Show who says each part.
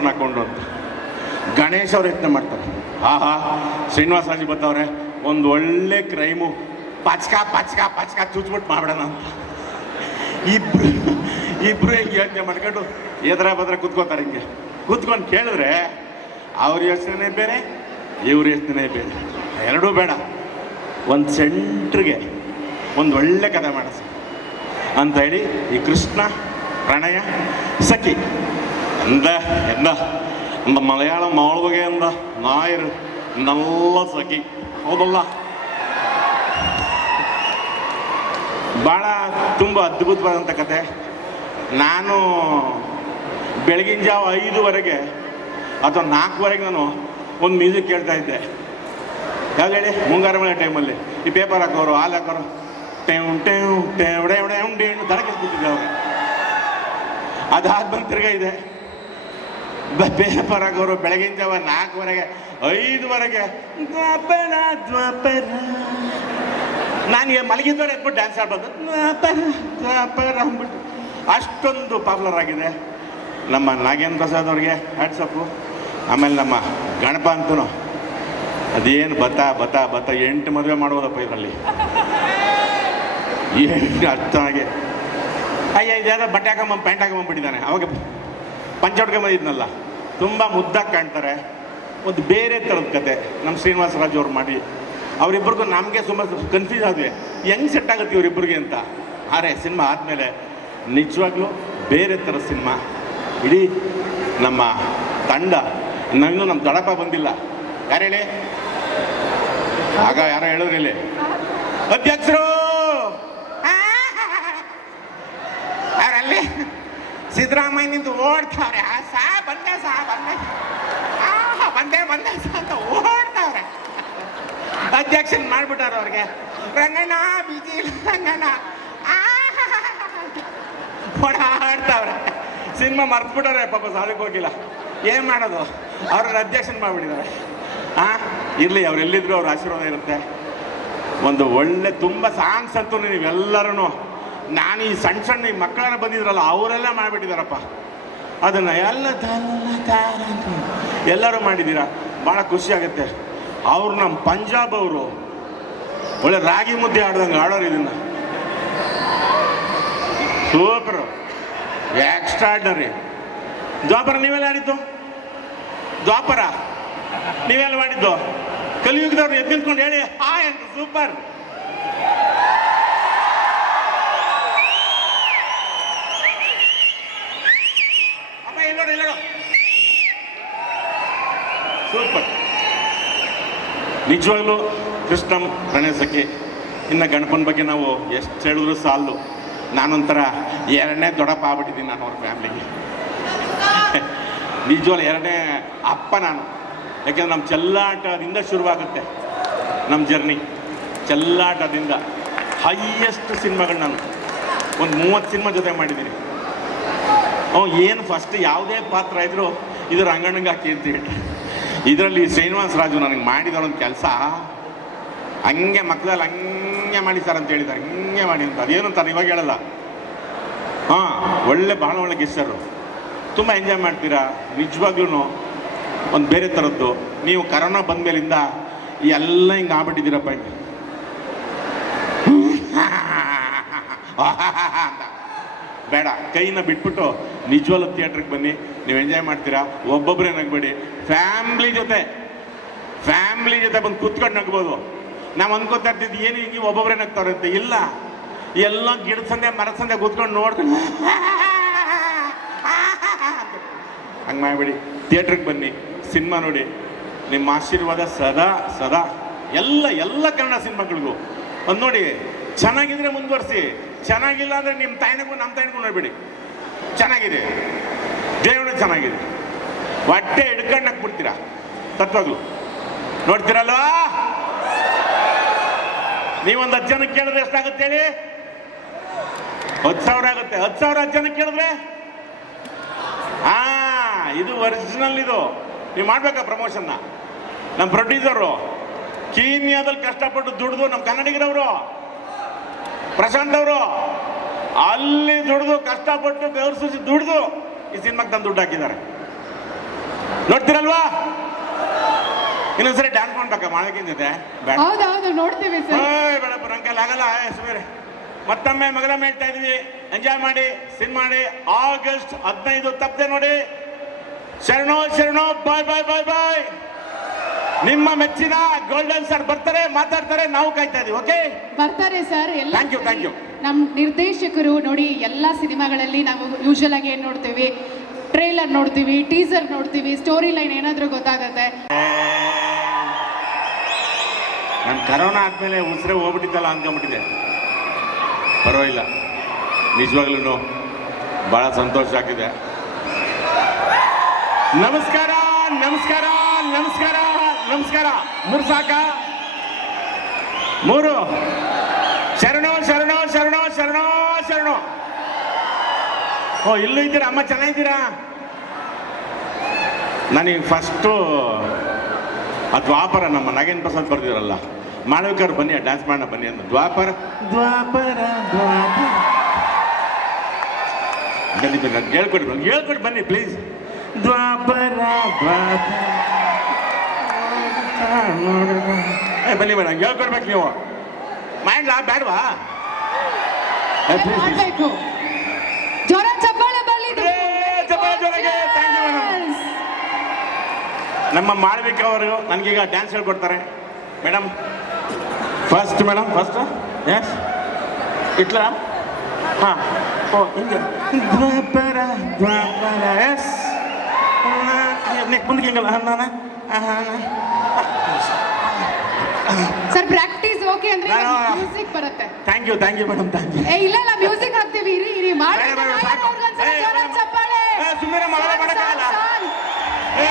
Speaker 1: ಅವ್ರನ್ನ ಹಾಕೊಂಡು ಅಂತ ಗಣೇಶ್ ಅವ್ರು ಯತ್ನ ಮಾಡ್ತಾರೆ. ಆಹಾ, ಶ್ರೀನಿವಾಸ ರಾಜು ಬತ್ತವ್ರೆ, ಒಂದು ಒಳ್ಳೆ ಕ್ರೈಮು ಪಚ್ಕ ಪಚ್ಕ ಪಚ್ಕ ಚುಚ್ಬಿಟ್ಟು ಮಾಡ್ಬಿಡೋಣ ಅಂತ. ಇಬ್ರು ಇಬ್ರು ಹಿಂಗೆ ಯೋಚನೆ ಮಾಡ್ಕೊಂಡು ಎದ್ರ ಬದ್ರ ಕುತ್ಕೋತಾರೆ ಹಿಂಗೆ. ಕುತ್ಕೊಂಡು ಕೇಳಿದ್ರೆ ಅವ್ರ ಯೋಚನೆ ಬೇರೆ, ಇವ್ರ ಯೋಚನೆ ಬೇರೆ. ಎರಡೂ ಬೇಡ. ಒಂದು ಸೆಂಟ್ರಿಗೆ ಒಂದು ಒಳ್ಳೆ ಕಥೆ ಮಾಡಿಸ ಅಂತ ಹೇಳಿ ಈ ಕೃಷ್ಣ, ಪ್ರಣಯ, ಸಖಿ. എന്ത എന്താ നമ്മുടെ മലയാളം മാളുക എന്താ നായർ നല്ല സഖി ಹೌದಲ್ಲ ಭಾಳ ತುಂಬ ಅದ್ಭುತವಾದಂಥ ಕತೆ ನಾನು ಬೆಳಗಿನ ಜಾವ ಐದುವರೆಗೆ ಅಥವಾ ನಾಲ್ಕುವರೆಗೆ ನಾನು ಒಂದು ಮ್ಯೂಸಿಕ್ ಕೇಳ್ತಾ ಇದ್ದೆ ಯಾವ್ದು ಹೇಳಿ ಮುಂಗಾರು ಮಳೆ ಟೈಮಲ್ಲಿ ಈ ಪೇಪರ್ ಹಾಕೋರು ಹಾಲು ಹಾಕೋರು ಟೇವ್ ಟೇವ್ ಟೇವ್ ಡೇವ್ ಡೇವ್ ಡೇವ್ ದಡಕಿಸ್ಬಿಟ್ಟಿದ್ದೆ ಅವ್ರು ಅದಾದ್ಮೇಲೆ ತಿರ್ಗಾ ಇದೆ ಬ- ಪೇಪರ್ ಹಾಕೋರು ಬೆಳಗಿನ ಜಾವ ನಾಲ್ಕುವರೆಗೆ, ಐದುವರೆಗೆ, ದ್ವಾಪರ ದ್ವಾಪರ. ನಾನು ಮಲಗಿದ್ದವ್ರು ಎದ್ಬಿಟ್ಟು ಡ್ಯಾನ್ಸ್ ಆಡ್ಬೋದು. ದ್ವಾಪರ ದ್ವಾಪರ ಅಂದ್ಬಿಟ್ಟು. ಅಷ್ಟೊಂದು ಪಾಪ್ಯುಲರ್ ಆಗಿದೆ. ನಮ್ಮ ನಾಗೇಂದ್ರ ಪ್ರಸಾದ್ ಅವ್ರಿಗೆ ಹ್ಯಾಟ್ಸಪ್ಪು ಆಮೇಲೆ ನಮ್ಮ ಗಣಪ ಅಂತೂ ಅದೇನು ಬತ್ತ ಬತ್ತ ಬತ್ತ, ಎಂಟು ಮದುವೆ ಮಾಡ್ಬೋದಪ್ಪ ಇದರಲ್ಲಿ. ಎಂಟು ಅಷ್ಟಾಗಿ ಅಯ್ಯ ಇದ್ಯಾವ ಬಟ್ಟೆ ಹಾಕೊಂಬಂದು, ಪ್ಯಾಂಟ್ ಹಾಕೊಂಬಂದ್ಬಿಟ್ಟಿದ್ದಾನೆ. ಅವಾಗ ಪಂಚ ಬಂದಿದ್ನಲ್ಲ ತುಂಬ ಮುದ್ದಾಗಿ ಕಾಣ್ತಾರೆ. ಒಂದು ಬೇರೆ ಥರದ ಕತೆ, ನಮ್ಮ ಶ್ರೀನಿವಾಸ ರಾಜು ಅವ್ರು ಮಾಡಿ. ಅವರಿಬ್ಬರಿಗೂ ನಮಗೆ ತುಂಬ ಕನ್ಫ್ಯೂಸ್ ಆದ್ವಿ. ಹೆಂಗೆ ಸೆಟ್ ಆಗುತ್ತೆ ಇವರಿಬ್ಬರಿಗೆ ಅಂತ? ಆದರೆ ಸಿನಿಮಾ ಆದಮೇಲೆ ನಿಜವಾಗ್ಲೂ ಬೇರೆ ಥರ ಸಿನಿಮಾ. ಇಡೀ ನಮ್ಮ ತಂಡ ನಾನು ನಮ್ಮ ದಡಪ ಬಂದಿಲ್ಲ. ಯಾರು ಹೇಳಿ? ಆಗ ಯಾರೋ ಹೇಳಿದ್ರಿ ಇಲ್ಲಿ. ಅಧ್ಯಕ್ಷರು! ಸಿದ್ದರಾಮಯ್ಯನಿಂದ ಓಡ್ತಾವ್ರೆ. ಆ ಸಾ, ಬಂದೆ ಸಾ, ಬಂದೆ. ಆ ಬಂದೆ ಬಂದೆ ಸಾ ಅಂತ ಓಡ್ತಾವ್ರೆ. ಅಧ್ಯಕ್ಷನ್ ಮಾಡ್ಬಿಟ್ಟಾರ ಅವ್ರಿಗೆ. ರಂಗಣ್ಣ, ಬಿಜಿ ಇಲ್ಲ ರಂಗಣ್ಣ ಓಡಾಡ್ತಾವ್ರೆ. ಸಿನಿಮಾ ಮರ್ತ್ಬಿಟ್ಟಾರೆ ಪಾಪ ಸಾಧಕ್ಕೆ ಹೋಗಿಲ್ಲ. ಏನು ಮಾಡೋದು? ಅವ್ರನ್ನ ಅಧ್ಯಕ್ಷನ್ ಮಾಡ್ಬಿಟ್ಟಿದ್ದಾರೆ. ಆ, ಇರಲಿ, ಅವ್ರು ಎಲ್ಲಿದ್ರು ಅವ್ರ ಆಶೀರ್ವಾದ ಇರುತ್ತೆ. ಒಂದು ಒಳ್ಳೆ, ತುಂಬ ಸಾಂಗ್ಸ್ ಅಂತೂ ನೀವೆಲ್ಲರೂ ನಾನು ಈ ಸಣ್ಣ ಸಣ್ಣ ಈ ಮಕ್ಕಳನ್ನ ಬಂದಿದ್ರಲ್ಲ, ಅವರೆಲ್ಲ ಮಾಡಿಬಿಟ್ಟಿದಾರಪ್ಪ. ಅದನ್ನು ಎಲ್ಲ ಎಲ್ಲರೂ ಮಾಡಿದ್ದೀರಾ ಭಾಳ ಖುಷಿ ಆಗುತ್ತೆ. ಅವ್ರು ನಮ್ಮ ಪಂಜಾಬ್ ಅವರು. ಒಳ್ಳೆ ರಾಗಿ ಮುದ್ದೆ ಆಡ್ದಂಗೆ ಆಡೋರು ಇದನ್ನು. ಸೂಪರ್. ಎಕ್ಸ್ಟ್ರಾಡ್ನರಿ ದ್ವಾಪರ, ನೀವೆಲ್ಲ ಆಡಿದ್ದು ದ್ವಾಪರ. ನೀವೆಲ್ಲ ಮಾಡಿದ್ದು? ಕಲಿಯುಗದವ್ರು ಎದ್ದು ನಿಂತ್ಕೊಂಡು ಹೇಳಿ, ಹಾಯ್ ಅಂತ. ಸೂಪರ್. ನಿಜವಾಗ್ಲೂ ಕೃಷ್ಣಂ ಗಣೇಶಕ್ಕೆ ಇನ್ನು ಗಣಪನ ಬಗ್ಗೆ ನಾವು ಎಷ್ಟು ಹೇಳಿದ್ರು ಸಾಲು. ನಾನೊಂಥರ ಎರಡನೇ ದೊಡ್ಡಪ್ಪ ಆಗ್ಬಿಟ್ಟಿದ್ದೀನಿ ನಾನು ಅವ್ರ ಫ್ಯಾಮ್ಲಿಗೆ ನಿಜವಾಗ್ಲು ಎರಡನೇ ಅಪ್ಪ ನಾನು. ಯಾಕೆಂದ್ರೆ ನಮ್ಮ ಚೆಲ್ಲಾಟದಿಂದ ಶುರುವಾಗುತ್ತೆ ನಮ್ಮ ಜರ್ನಿ ಚೆಲ್ಲಾಟದಿಂದ ಹೈಯೆಸ್ಟ್ ಸಿನಿಮಾಗಳು ನಾನು. ಒಂದು ಮೂವತ್ತು ಸಿನಿಮಾ ಜೊತೆ ಮಾಡಿದ್ದೀನಿ. ಅವ್ನು ಏನು ಫಸ್ಟ್ ಯಾವುದೇ ಪಾತ್ರ ಇದ್ದರೂ ಇದು ರಂಗಣ್ಣಂಗೆ ಹಾಕಿ ಅಂತ ಹೇಳಿ ಇದರಲ್ಲಿ ಶ್ರೀನಿವಾಸ ರಾಜು ನನಗೆ ಮಾಡಿದವರ ಒಂದು ಕೆಲಸ. ಹಂಗೆ ಮಕ್ಕಳಲ್ಲಿ ಹಂಗೆ ಮಾಡಿ ಸರ್ ಅಂತ ಹೇಳಿದ್ದಾರೆ. ಹಂಗೆ ಮಾಡಿ ಅಂತ. ಅದೇನು ಅಂತಾರೆ ಇವಾಗ ಹೇಳಲ್ಲ. ಹಾಂ, ಒಳ್ಳೆ, ಬಹಳ ಒಳ್ಳೆ ಗೆಸ್ಟರು ತುಂಬ ಎಂಜಾಯ್ ಮಾಡ್ತೀರಾ? ನಿಜವಾಗ್ಲೂ ಒಂದು ಬೇರೆ ಥರದ್ದು ನೀವು ಕರೋನಾ ಬಂದ ಮೇಲಿಂದ ಎಲ್ಲ ಹಿಂಗೆ ಆಗ್ಬಿಟ್ಟಿದ್ದೀರಪ್ಪ ಹಿಂಗೆ ಅಂತ ಬೇಡ. ಕೈನ ಬಿಟ್ಬಿಟ್ಟು ನಿಜವಾಗ್ಲೂ ಥಿಯೇಟ್ರಿಗೆ ಬನ್ನಿ. ನೀವು ಎಂಜಾಯ್ ಮಾಡ್ತೀರಾ? ಒಬ್ಬೊಬ್ಬರೇ ನಗ್ಬೇಡಿ. ಫ್ಯಾಮ್ಲಿ ಜೊತೆ. ಫ್ಯಾಮ್ಲಿ ಜೊತೆ ಬಂದು ಕೂತ್ಕೊಂಡು ನಗ್ಬೋದು. ನಾವು ಅನ್ಕೋತಾ ಇರ್ತಿದ್ದು ಏನು ಹಿಂಗೆ ಒಬ್ಬೊಬ್ಬರೇ ನಗ್ತಾರ ಅಂತ? ಇಲ್ಲ. ಎಲ್ಲ ಗಿಡ ಸಂದೆ ಮರ ಸಂದೆ ಕೂತ್ಕೊಂಡು ನೋಡ್ಕೊಂಡು ಹಂಗೆ ಮಾಡ್ಬೇಡಿ. ಥಿಯೇಟ್ರಿಗೆ ಬನ್ನಿ. ಸಿನಿಮಾ ನೋಡಿ. ನಿಮ್ಮ ಆಶೀರ್ವಾದ ಸದಾ ಸದಾ. ಎಲ್ಲ ಎಲ್ಲ ಕನ್ನಡ ಸಿನಿಮಾಗಳಿಗೂ. ಒಂದು ನೋಡಿ. ಚೆನ್ನಾಗಿದ್ರೆ ಮುಂದುವರಿಸಿ, ಚೆನ್ನಾಗಿಲ್ಲ ಅಂದರೆ ನಿಮ್ಮ ತಾಯಿನಗೂ ನಮ್ಮ ತಾಯಿನಗೂ ನೋಡ್ಬೇಡಿ. ಚೆನ್ನಾಗಿದೆ. ದೇವರು ಚೆನ್ನಾಗಿದೆ. ಹೊಟ್ಟೆ ಹಿಡ್ಕೊಂಡು ಬಿಡ್ತೀರಾ? ತತ್ವಾಗ್ಲು ನೋಡ್ತೀರಲ್ವಾ? ನೀವೊಂದು ಹತ್ತು ಜನಕ್ಕೆ ಕೇಳಿದ್ರೆ ಎಷ್ಟಾಗುತ್ತೆ ಹೇಳಿ? ಹತ್ತು ಸಾವಿರ ಆಗುತ್ತೆ. ಹತ್ತು ಸಾವಿರ ಹತ್ತು ಜನಕ್ಕೆ ಕೇಳಿದ್ರೆ? ಹಾ, ಇದು ಒರಿಜಿನಲ್ ಇದು. ನೀವು ಮಾಡ್ಬೇಕಾ ಪ್ರಮೋಷನ್ನ ನಮ್ಮ ಪ್ರೊಡ್ಯೂಸರು ಕೀನ್ಯಾದಲ್ಲಿ ಕಷ್ಟಪಟ್ಟು ದುಡಿದು ನಮ್ಮ ಕನ್ನಡಿಗರವರು. ಪ್ರಶಾಂತ್ ಅವರು ಅಲ್ಲಿ ದುಡಿದು ಕಷ್ಟಪಟ್ಟು ಬೆವರು ಸುರಿಸಿ ದುಡಿದು ಈ ಸಿನಿಮಾಗೆ ತಂದು ದುಡ್ಡು ಹಾಕಿದ್ದಾರೆ. ನೋಡ್ತೀರಲ್ವಾ? ಇನ್ನೊಂದ್ಸರಿ ಡ್ಯಾನ್ಸ್ ಮಾಡ್ಬೇಕ ಓಯ್ ಬೇಡಪ್ಪ ನಂಗೆ ಆಗಲ್ಲ. ಸುಮೇರೆ ಮತ್ತೊಮ್ಮೆ ಮಗದೊಮ್ಮೆ ಹೇಳ್ತಾ ಇದೀವಿ. ಎಂಜಾಯ್ ಮಾಡಿ ಸಿನ್ ಮಾಡಿ. ಆಗಸ್ಟ್ ಹದಿನೈದು ತಪ್ಪದೆ ನೋಡಿ. ಶರಣೋ ಶರಣೋ ಬಾಯ್ ಬಾಯ್ ಬಾಯ್ ಬಾಯ್ ನಿಮ್ಮ ಮೆಚ್ಚಿನ ಗೋಲ್ಡನ್ ಸರ್ ಬರ್ತಾರೆ ಮಾತಾಡ್ತಾರೆ ನಾವು ಕಾಯ್ತಾ ಇದೀವಿ ಓಕೆ
Speaker 2: ಬರ್ತಾರೆ ಸರ್ ಎಲ್ಲ
Speaker 1: ಥ್ಯಾಂಕ್ ಯು ಥ್ಯಾಂಕ್ you.
Speaker 2: ನಮ್ಮ ನಿರ್ದೇಶಕರು ನೋಡಿ ಎಲ್ಲ ಸಿನಿಮಾಗಳಲ್ಲಿ ನಾವು ಯೂಶಲ್ ಆಗಿ ಏನು ನೋಡ್ತೀವಿ? ಟ್ರೇಲರ್ ನೋಡ್ತೀವಿ ಟೀಸರ್ ನೋಡ್ತೀವಿ ಸ್ಟೋರಿ ಲೈನ್ ಏನಾದರೂ ಗೊತ್ತಾಗುತ್ತೆ.
Speaker 1: ನನ್ ಕರೋನಾ ಆದ್ಮೇಲೆ ಉಸಿರೇ ಹೋಗ್ಬಿಟ್ಟಿದ್ದಲ್ಲ ಅಂದ್ಕೊಂಬಿಟ್ಟಿದೆ ಪರವಾಗಿಲ್ಲ. ನಿಜವಾಗ್ಲೂ ಬಹಳ ಸಂತೋಷ ಆಗಿದೆ. ನಮಸ್ಕಾರ ನಮಸ್ಕಾರ ನಮಸ್ಕಾರ. ನಮಸ್ಕಾರ. ಮೂರು ಸಾಕ? ಮೂರು. ಶರಣೋ ಶರಣೋ ಶರಣೋ ಶರಣೋ ಶರಣೋ. ಓ ಇಲ್ಲೂ ಇದ್ದೀರಾ? ಅಮ್ಮ ಚೆನ್ನಾಗಿದ್ದೀರಾ? ನನಗೆ ಫಸ್ಟು ಆ ದ್ವಾಪರ ನಮ್ಮ ನಾಗೇಂದ್ರ ಪ್ರಸಾದ್ ಬರ್ದಿರಲ್ಲ ಮಾಳವಿಕರು ಬನ್ನಿ ಡ್ಯಾನ್ಸ್ ಮಾಡೋಣ ಬನ್ನಿ ಅಂತ. ದ್ವಾಪರ? ದ್ವಾಪರ ದ್ವಾಪರ. ಹೇಳ್ಕೊಡಿ ಬನ್ನಿ ಹೇಳ್ಕೊಡಿ ಬನ್ನಿ ಪ್ಲೀಸ್ ದ್ವಾಪರ ದ್ವಾಪರ. ಏ ಬನ್ನಿ ಮೇಡಮ್ ಹೇಳ್ಕೊಡ್ಬೇಕು ನೀವು. ಮೈಂಡ್ ಮಾಡ್ಲಾ ಬೇಡವಾ? ಏ, please, please.
Speaker 2: ಮಾಡ್ಬೇಕು. ಜ್ವರ ಚಪ್ಪಾಳೆ ಬರಲಿ
Speaker 1: ಏ, ಚಪ್ಪಾಳೆ ಜೋರಾಗಿ. Thank you, madam. ನಮ್ಮ ಮಾಳವಿಕ ಅವರು ನನಗೀಗ ಡ್ಯಾನ್ಸ್ ಹೇಳ್ಕೊಡ್ತಾರೆ. Madam first madam first S ಇಟ್ಲ? ಹಾಂ. ಓ ಹಿಂಗೆ. ದ್ವಾಪರ ದ್ವಾಪರ ಎಸ್ ನೆಕ್ ಮುಂದಕ್ಕೆ ಹಿಂಗಲ್ಲ. ನಾನು
Speaker 2: ಸರ್ ಪ್ರಾಕ್ಟೀಸ್ ಓಕೆ ಅಂದ್ರೆ ಮ್ಯೂಸಿಕ್ ಬರುತ್ತೆ.
Speaker 1: Thank you thank you madam thank you
Speaker 2: ಏ ಇಲ್ಲ ಇಲ್ಲ ಮ್ಯೂಸಿಕ್ ಹಾಕ್ತೀವಿ ಇರಿ ಇರಿ. ಮಾಡಿ
Speaker 1: ಸುಮ್ಮನೆ ಮಾಡೋ ಮಾಡಕ್ಕಾಗಲ್ಲ ಏ